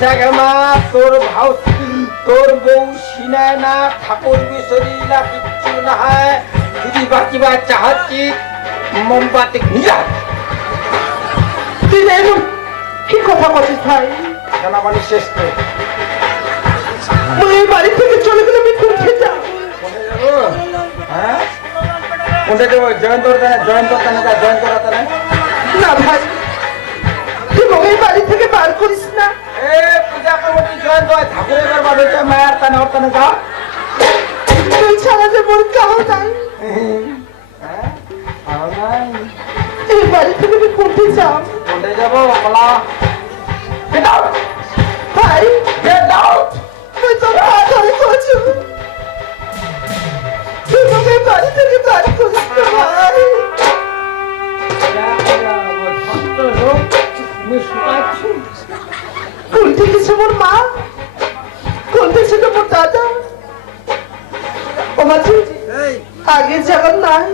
জাগে মা তোর ভাও তোর বউ সিনায় না ঠাকুর বিশরীলা কিচ্ছু না হয় যদি বাঁচিবা চাহাচ্ছি মোমবাতি নিয়া তুই কি কথা বলছিস ভাই? জানাবানি শেষ করে এই বাড়ি থেকে চলে গেলে আমি কোথায় যাব? কোথায় যাব? হ্যাঁ? কোথায় যাব? জয়ন্ত জয়ন্ত তানে জয়ন্ত তানে না ভাই তুই এই বাড়ি থেকে বার করিস না। এ পূজা কমিটি জয়ন্ত ঠাকুরের ঘর বাদ হচ্ছে মায়ের তানে ওর তানে যাও তুই ছাড়া যে মোর কাউ নাই। এই বাড়ি থেকে আমি কোথায় যাব? কোথায় যাব বলা Get out! ভাই Get out! তুই তো পা ধরে করছ। তুই এই বাড়ি থেকে বার করিস না ভাই। কোনটি কিছু মোর মা? কোনটি ছিল মোর দাদা? ও মাঝে আগে যেমন নাই।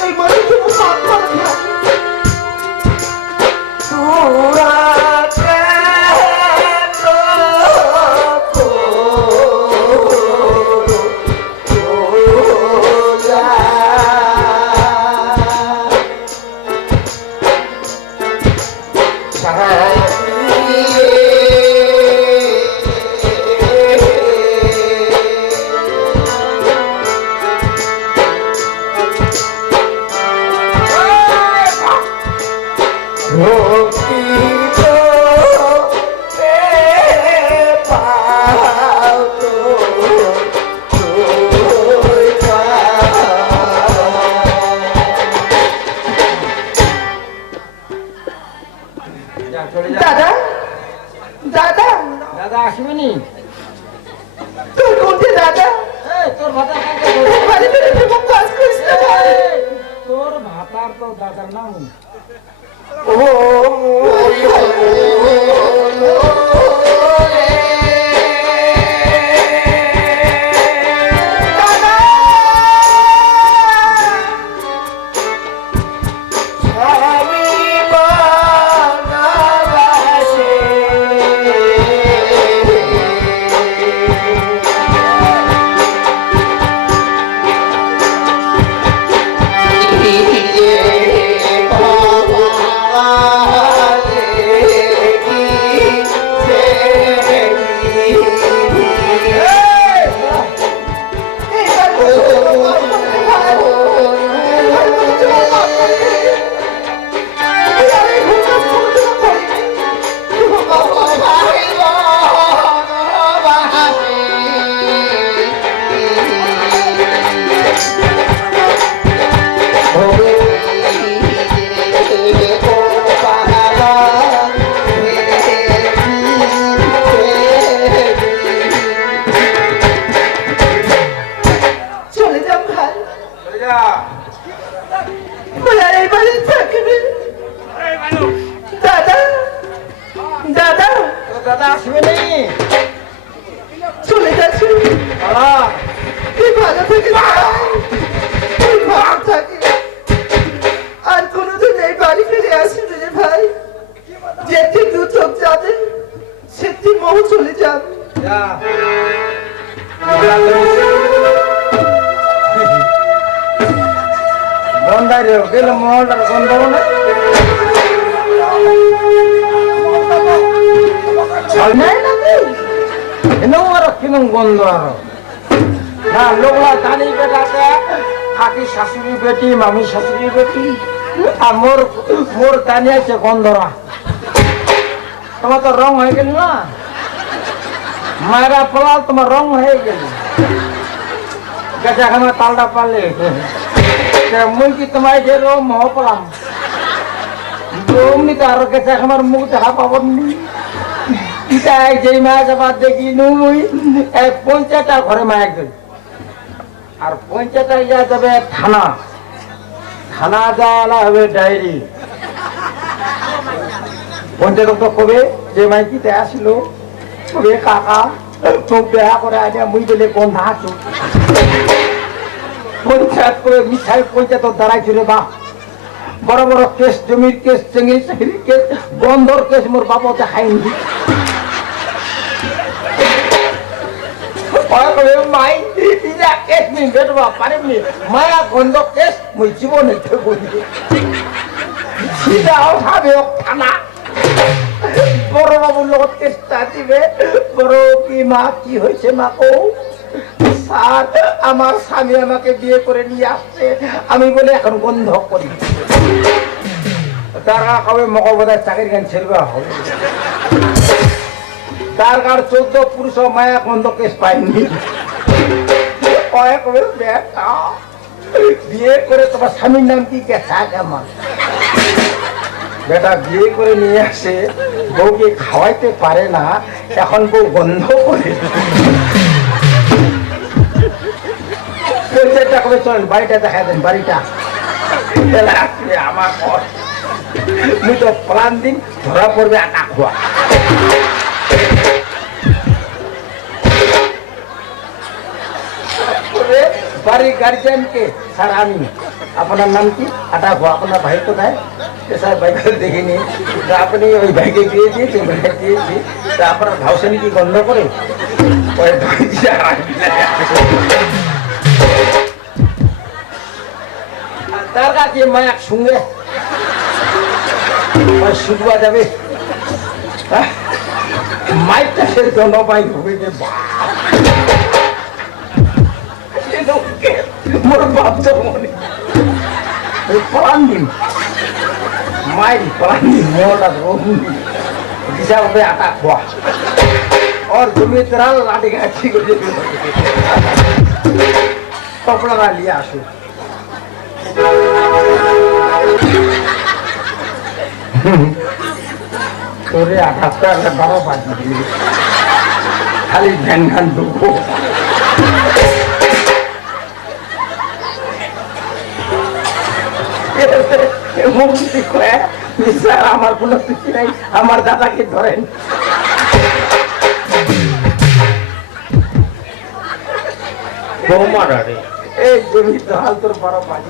哎妈，你 mới chúc. ô, ô, চলে যা এই বাড়ি থাকবে। দাদা দাদা। দাদা আসবে নি। চলে যাচ্ছে। তুই ভালো থেকে যাই তুই ভালো থাকে আর কোনোদিন এই বাড়ি ফিরে আসবে রে ভাই। যেতে দু চোখ যাবে সেটি মোহ চলে যাবে। যা। বন্ধারে গেলে মহলটার গন্ধ না। নাই নাকি এনেও আর কিনুম গন্ধ আর। না লোকলা জানি বেটাতে কাকি শাশুড়ি বেটি মামি শাশুড়ি বেটি আর মোর মোর জানি আছে গন্ধরা তোমার তো রং হয়ে গেল না? মায়েরা পলাল তোমার রং হয়ে গেল। গেছে আমার তালটা পারলে। মুই কি তোমার যে রং মহ পলাম অমনি তো আর আমার মুখ দেখা পাবন নি। ইটা যেই মায়া যাবার দেখি নুই এক পঞ্চায়েতটা ঘরে মায়া গেল। আর পঞ্চায়েতটা ইয়া যাবে থানা। থানা যাওয়া হবে ডায়েরি। পঞ্চায়েত কবে যে মাইকিতে আসলো কবে কাকা? তোক বেয়া করে আজ মুই বলে গন্ধা আছো। পঞ্চায়েত করে মিঠাই পঞ্চায়েত দাঁড়াই ছিল বা। বড় বড় কেস, জমির কেস, চেঙ্গির চেঙ্গির কেস গন্ধর কেস মোর বাবা দেখাইনি মাই কেস নি, বেটবা পারিমনি মায়া বড় বাবুর লগত চেষ্টা দিবে। বড় কি মা, কি হয়েছে মা কৌ স্যার, আমার স্বামী আমাকে বিয়ে করে নিয়ে আসছে। আমি বলে এখন বন্ধ করি। তারা কবে মকলবোধায় চাকরি গান ছেড়বে হবে? তার কার চোদ্দ পুরুষ মায়া গন্ধ কেস বেটা। বিয়ে করে তোমার স্বামীর নাম কি কেমন বেটা বিয়ে করে নিয়ে আসে, বউকে খাওয়াইতে পারে না, এখন বউ বন্ধ করে। বাড়িটা দেখা দেন, বাড়িটা। আমার মুই তো প্রাণ দিন, ধরা পড়বে আটা খোয়া। বাড়ির গার্জিয়ানকে স্যার, আমি। আপনার নাম কি? আটা খোয়া, আপনার ভাই কোথায়? এ, স্যার ভাইকে দেখিনি। আপনি ওই ভাইকে দিয়ে দিয়েছেন ভাইকে দিয়েছি তা আপনার ভাউসানি কি গন্ধ করে? ওই ভাইটা তার কাছে মায়াক সঙ্গে ওই শুকবা যাবে। হ্যাঁ? মাইকটা সে জনবাই হবে যে মোর বাপ তো মনে প্রাণ দিন মাইল প্রাণ দিন মোটা দিশা হবে আটা খোয়া। और জমি তেরা লাঠি গাছি। করে কপড়া লিয়ে আসো। তোরে আঠাশটা একটা বারো পাঁচ খালি ধ্যান কয়ে স্যার আমার কোনো ত্রুটি নাই। আমার দাদাকে ধরেন। বৌমারা এই জমি তো হাল তোর বড় পানি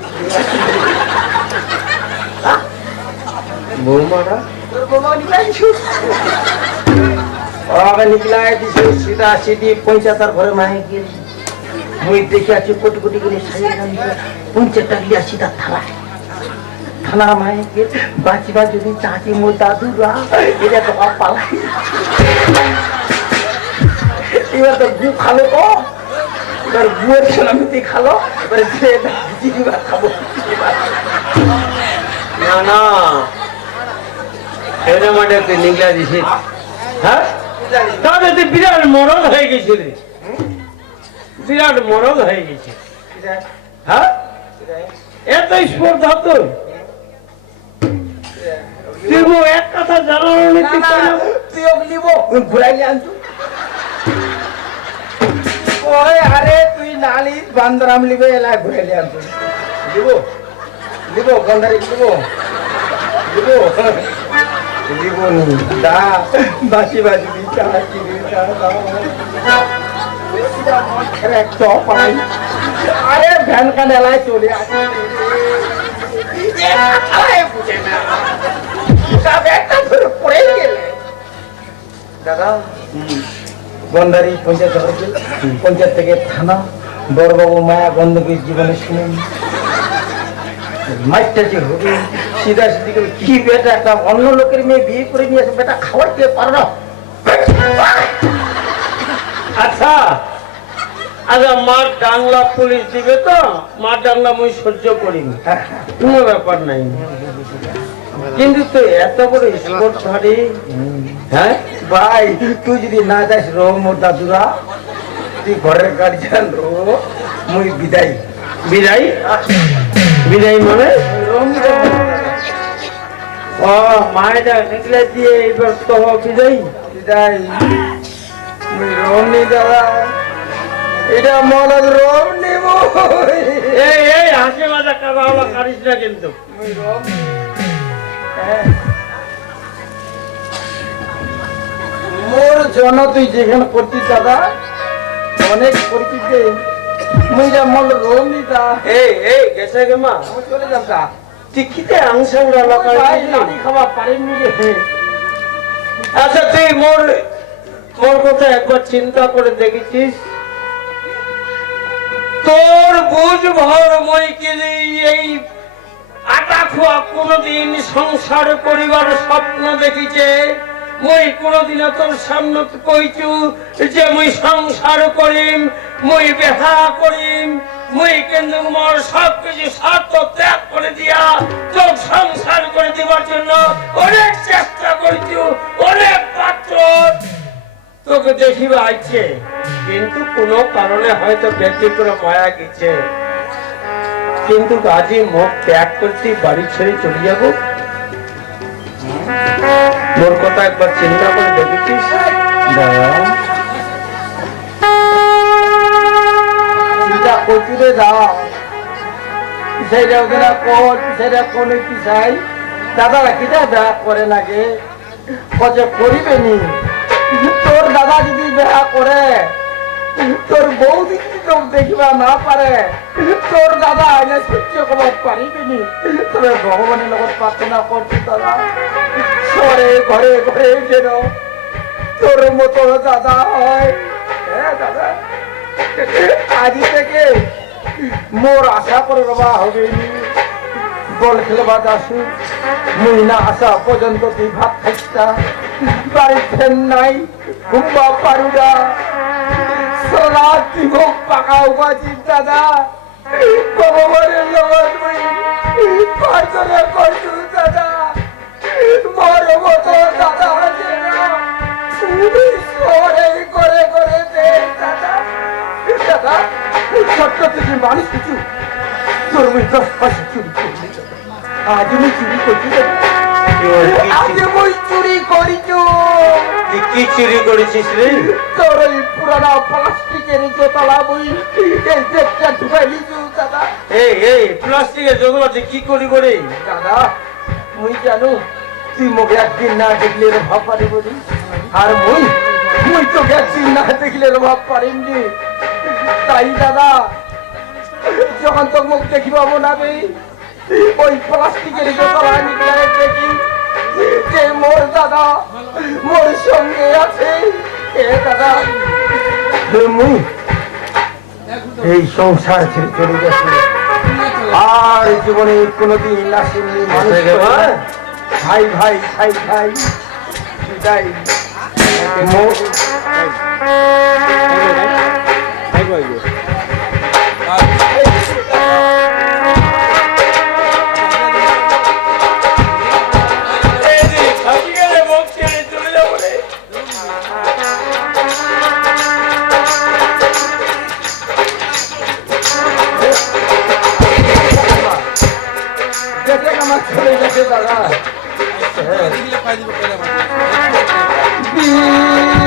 বৌমারা তোর নিকাইছু আগে নিকলাই দিছে সিধা সিধি পঞ্চায়েতার ঘরে মায়ে গিয়ে মুই দেখে আছি কোটি কোটি করে পঞ্চায়েতটা গিয়া সিধা থানা থানা মায়ে গিয়ে বাঁচিবা যদি চাচি মোর দাদুরা এটা তো পালাই। এবার তো গু খালো তো এবার গুয়ের সালামিতে খালো এবার খাব না না। সেটা মানে তুই নিগলা দিছিস। হ্যাঁ? তাহলে তুই বিরাট মরদ হয়ে গেছিলি। বিরাট মরদ হয়ে গেছে হ্যাঁ? এত স্পর্ধা তোর। তুই বউ এক কথা জানানো নি তুই কইলাম। তুই ওকে নিব ঘুরাইলে আনছু ওই আরে তুই নালি বান্দরাম লিবে এলা ঘুরাইলে আনছু দিব দিব গন্ধারি দিব দিব দিব নি দা বাসি বাসি দি চা চিনি চা দাও এক চপ পাই আরে ভ্যান কান এলাই চলে আসে আরে বুঝে না সব একটা ধরে পড়ে গেলে দাদা গন্ধারি পঞ্চায়েত পঞ্চায়েত থেকে থানা, বড়বাবু মায়া গন্ধকে জীবনে শুনেন। মাইটা যে হবে সিধা সিধি কি বেটা একটা অন্য লোকের মেয়ে বিয়ে করে নিয়ে বেটা খাবার খেয়ে পারো না। আচ্ছা আচ্ছা মার ডাংলা পুলিশ দিবে তো মার ডাংলা মুই সহ্য করিনি। কোনো ব্যাপার নাই। কিন্তু তুই এত বড় স্পোর্ট ধারি হ্যাঁ? ভাই তুই যদি না যাস রো মোর দাদুরা তুই ঘরের গার্জিয়ান রো মুই বিদায়। বিদায়? বিদায় মানে? ও মায়েরা নিকলে দিয়ে এবার তো বিদায়। বিদায়। দাদা এটা মনে রোম নিব এই এই হাসি মাজা হলো কারিস না কিন্তু। হ্যাঁ। মোর জন তুই যেখানে করছিস দাদা অনেক করছিস মন রোম দা গেছে গে মা। আমি চলে যাম তা খাওয়া আচ্ছা তুই মোর মোর কথা একবার চিন্তা করে দেখেছিস? তোর বুঝ ভর মই এই আটা খোয়া কোনদিন সংসার পরিবার স্বপ্ন দেখিছে। মই কোনদিন তোর সামনে কইছু যে মুই সংসার করিম। মুই বেহা করিম, মুই কিন্তু মোর সব স্বার্থ ত্যাগ করে দিয়া তোর সংসার করে জন্য অনেক চেষ্টা অনেক পাত্র। তোকে দেখিবা আইছে, কিন্তু কোনো কারণে হয়তো মায়া গেছে। কিন্তু আজই মুখ ত্যাগ করতে বাড়ি ছেড়ে চলে যাব। মোর কথা একবার চিন্তা করে দেখেছিস করতে যাও সেটা ওখানে কোন সেটা কোন কি চাই? দাদারা কিটা বেহা করে নাকি? কচে করিবে নি? তোর দাদা যদি বেহা করে, তোর বউ দেখিবা না পারে, তোর দাদা এনে সহ্য করব পারিবে নি? তবে ভগবানের লগত প্রার্থনা করছি দাদা। ঘরে ঘরে ঘরে যেন তোর মতো দাদা হয়। হ্যাঁ দাদা। আজি থেকে মোর আশা করে রবা হবে বল খেলবা যাসু মুই না আশা পর্যন্ত তুই ভাত খাইতা বাড়ি ফেন নাই, ঘুমবা পারুডা। সোনা দিব পাকা উপাজি দাদা। ছোট্ট থেকে মানুষ কিছু তোর মুই দশ পাশে চুরি করছি আজ মুই চুরি করছি আজ মুই চুরি করিছু তুই কি চুরি করেছিস রে? তোর ওই পুরানা প্লাস্টিকের জোতলা মুই এই দেখটা ঢুকাই দিছু দাদা। এই এই প্লাস্টিকের জগলাতে কি করি করে দাদা মুই জানো তুই মোক একদিন না দেখলে রে ভাব পারি বলি। আর মুই মুই তো একদিন না দেখলে রে ভাব পারিনি তাই দাদা যখন তো মুখ দেখি পাবো না ওই প্লাস্টিকের দেখি যে মোর দাদা মোর সঙ্গে আছে এ দাদা মুই এই সংসার ছেড়ে চলে গেছে আর জীবনে কোনোদিন আসেননি মানুষ? ভাই ভাই ভাই ভাই বিদায় মোর এই